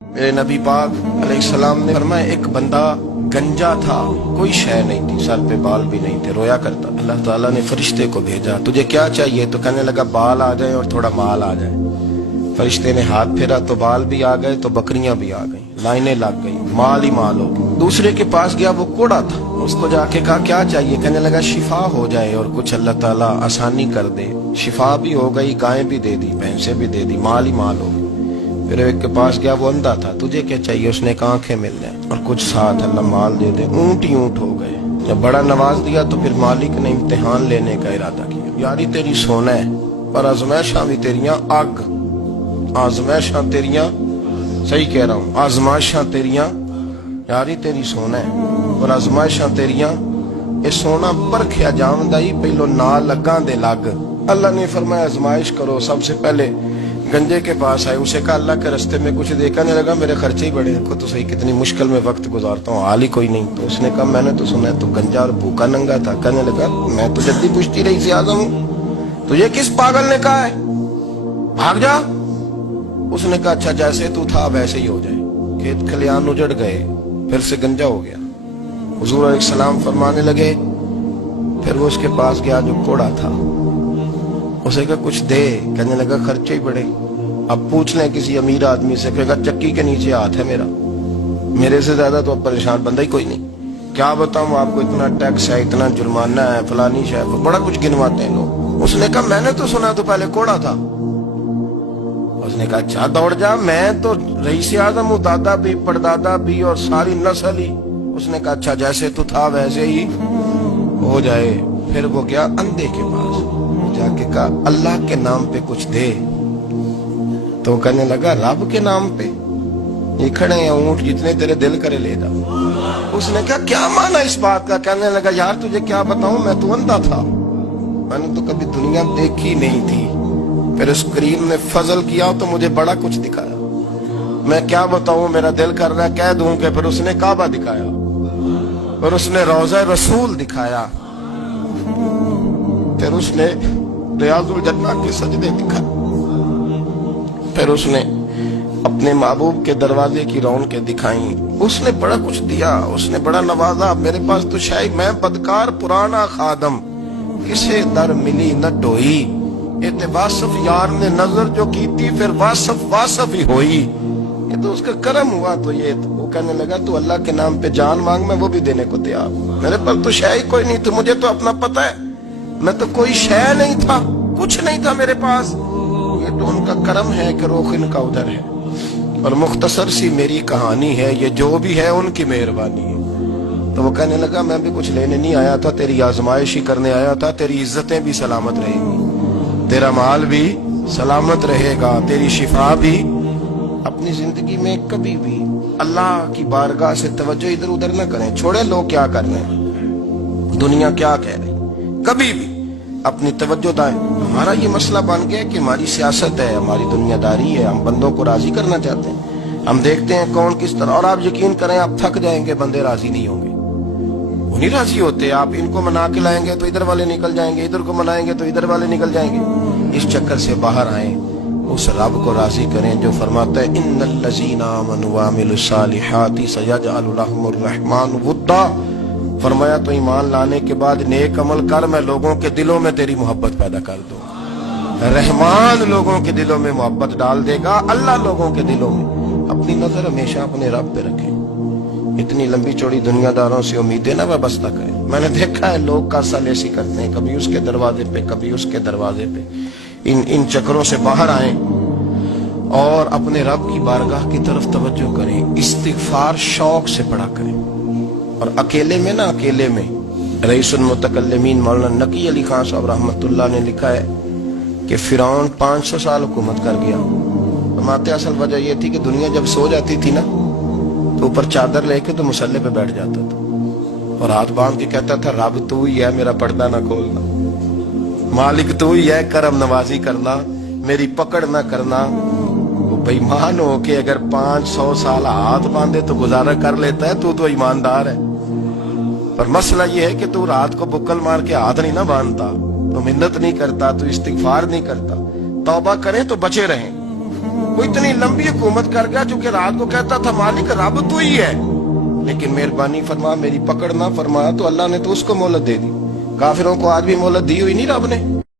میرے نبی پاک علیہ السلام نے فرمایا ایک بندہ گنجا تھا، کوئی شے نہیں تھی، سر پہ بال بھی نہیں تھے، رویا کرتا. اللہ تعالیٰ نے فرشتے کو بھیجا، تجھے کیا چاہیے؟ تو کہنے لگا بال آ جائیں اور تھوڑا مال آ جائے. فرشتے نے ہاتھ پھیرا تو بال بھی آ گئے تو بکریاں بھی آ گئیں، لائنیں لگ گئی، مال ہی مال ہو گئی. دوسرے کے پاس گیا، وہ کوڑا تھا، اس کو جا کے کہا کیا چاہیے؟ کہنے لگا شفا ہو جائے اور کچھ اللہ تعالیٰ آسانی کر دے. شفا بھی ہو گئی، گائیں بھی دے دی، بھینسیں بھی دے دی، مال ہی مال ہو گئی. پھر ایک کے پاس گیا، وہ اندھا تھا، تجھے کیا چاہیے؟ اس نے کہا آنکھیں مل جائیں اور کچھ ساتھ اللہ مال دے دے. اونٹ ہی اونٹ ہو گئے. جب بڑا نواز دیا تو پھر مالک نے امتحان لینے کا ارادہ کیا. یاری تیری سونا ہے پر آزمائشاں بھی تیریاں آگ، آزمائشاں تیریاں، صحیح کہہ رہا ہوں، آزمائشاں تیریاں، یاری تیری سونا ہے اور آزمائشاں تیریاں. یہ سونا پرکھیا جاوندا ہی پہلو نہ لگاں دے لگ. اللہ نے فرمایا آزمائش کرو. سب سے پہلے گنجے کے پاس آئے، اسے کہا اللہ کے رستے میں کچھ دیکھا نہیں لگا، میرے خرچے ہی بڑے ہیں، تو صحیح کتنی مشکل میں وقت گزارتا ہوں، حال ہی کوئی نہیں. تو اس نے کہا میں نے تو سنا ہے تو گنجا اور بھوکا ننگا تھا. کہنے لگا میں تو جدی پوچھتی رہی سی اعظم ہوں، تجھے کس پاگل نے کہا ہے بھاگ جا؟ اس نے کہا اچھا جیسے تو تھا ویسے ہی ہو جائے. کھیت کھلیان اجڑ گئے، پھر سے گنجا ہو گیا. حضور علیہ السلام فرمانے لگے، پھر وہ اس کے پاس گیا جو کوڑا تھا، اسے کہا کچھ دے. کہنے لگا خرچے ہی بڑے. اب پوچھ لیں کسی امیر آدمی سے، کہے گا چکی کے نیچے ہاتھ ہے میرا، میرے سے زیادہ تو اب پریشان بندہ ہی کوئی نہیں. کیا بتاؤں آپ کو، اتنا ٹیکس ہے، اتنا جرمانہ ہے، فلانی شے، بڑا کچھ گنواتے ہیں لوگ. اس نے کہا میں نے تو سنا تو پہلے کوڑا تھا. اس نے کہا اچھا دوڑ جا، میں تو رئیس اعظم ہوں، دادا بھی پردادا بھی اور ساری نسل ہی. اس نے کہا اچھا جیسے تو تھا ویسے ہی ہو جائے. پھر وہ گیا اندھے کے پاس، جا کے کہا اللہ کے نام پہ کچھ دے. تو کہنے لگا رب کے نام پہ؟ یہ کھڑے ہیں اونٹ، جتنے تیرے دل کرے لے جا. اس نے کہا کیا معنی اس بات کا؟ کہنے لگا یار تجھے کیا بتاؤں، میں تو اندھا تھا، میں نے تو کبھی دنیا دیکھی نہیں تھی. پھر اس کریم نے فضل کیا تو مجھے بڑا کچھ دکھایا. میں کیا بتاؤں، میرا دل کر رہا ہے کہہ دوں کہ پھر اس نے کعبہ دکھایا، پھر اس نے روضہ رسول دکھایا، پھر اس نے ریاض الجنہ کے سجدے دکھائے، پھر اس نے اپنے محبوب کے دروازے کی رونقیں دکھائیں. اس نے بڑا کچھ دیا، اس نے بڑا نوازا. میرے پاس تو شاید میں بدکار پرانا خادم، کسے در ملی نہ ڈوئی. واصف یار نے نظر جو کی تھی پھر واصف ہی ہوئی. یہ تو اس کا کرم ہوا. تو یہ وہ کہنے لگا تو اللہ کے نام پہ جان مانگ، میں وہ بھی دینے کو تیار. میرے پاس تو شے ہی کوئی نہیں تھی، مجھے تو اپنا پتہ ہے، میں تو کوئی شے نہیں تھا، کچھ نہیں تھا میرے پاس. یہ تو ان کا کرم ہے کہ رخ ان کا ادھر ہے. اور مختصر سی میری کہانی ہے، یہ جو بھی ہے ان کی مہربانی ہے. تو وہ کہنے لگا میں بھی کچھ لینے نہیں آیا تھا، تیری آزمائش ہی کرنے آیا تھا. تیری عزتیں بھی سلامت رہیں گی، تیرا مال بھی سلامت رہے گا، تیری شفا بھی. اپنی زندگی میں کبھی بھی اللہ کی بارگاہ سے توجہ ادھر ادھر نہ کریں، چھوڑیں لوگ کیا کر رہے ہیں، دنیا کیا کہہ رہی. کبھی بھی اپنی توجہ دائیں. ہمارا یہ مسئلہ بن گیا کہ ہماری سیاست ہے، ہماری دنیا داری ہے، ہم بندوں کو راضی کرنا چاہتے ہیں. ہم دیکھتے ہیں کون کس طرح، اور آپ یقین کریں آپ تھک جائیں گے، بندے راضی نہیں ہوں گے، وہ نہیں راضی ہوتے. آپ ان کو منا کے لائیں گے تو ادھر والے نکل جائیں گے، ادھر کو منائیں گے تو ادھر والے نکل جائیں گے. اس چکر سے باہر آئیں، اس رب کو راضی کریں جو فرماتا ہے ان الذین آمنوا وعملوا الصالحات سیجعل لهم الرحمن ودا. فرمایا تو ایمان لانے کے بعد نیک عمل کر، میں لوگوں کے دلوں میں تیری محبت پیدا کر دوں. رحمان لوگوں کے دلوں میں محبت ڈال دے گا. اللہ لوگوں کے دلوں میں. اپنی نظر ہمیشہ اپنے رب پہ رکھیں. اتنی لمبی چوڑی دنیا داروں سے امیدیں نہ وابستہ کریں. میں نے دیکھا ہے لوگ کاسا لیسی کرتے ہیں، کبھی اس کے دروازے پہ کبھی اس کے دروازے پہ. ان چکروں سے باہر آئیں اور اپنے رب کی بارگاہ کی طرف توجہ کریں. استغفار شوق سے پڑھا کریں. اور اکیلے میں اکیلے میں رئیس المتکلمین مولانا نقی علی خان صاحب رحمۃ اللہ نے لکھا ہے کہ فرعون 500 سال حکومت کر گیا. فرماتے اصل وجہ یہ تھی کہ دنیا جب سو جاتی تھی نا تو اوپر چادر لے کے تو مسلح پہ بیٹھ جاتا تھا اور ہاتھ باندھ کے کہتا تھا رب تو ہی ہے، میرا پردہ نہ کھولنا، مالک تو ہی ہے، کرم نوازی کرنا، میری پکڑ نہ کرنا. وہ بے ایمان ہو کے اگر 500 سال ہاتھ باندھے تو گزارا کر لیتا ہے، تو ایماندار ہے. پر مسئلہ یہ ہے کہ تو رات کو بکل مار کے ہاتھ نہیں نہ باندھتا، تو منت نہیں کرتا، تو استغفار نہیں کرتا. توبہ کریں تو بچے رہیں. وہ اتنی لمبی حکومت کر گیا جو کہ رات کو کہتا تھا مالک رب تو ہی ہے، لیکن مہربانی فرما میری پکڑ نہ فرما تو اللہ نے تو اس کو مہلت دے دی. کافروں کو آج بھی مہلت دی ہوئی نہیں رب نے.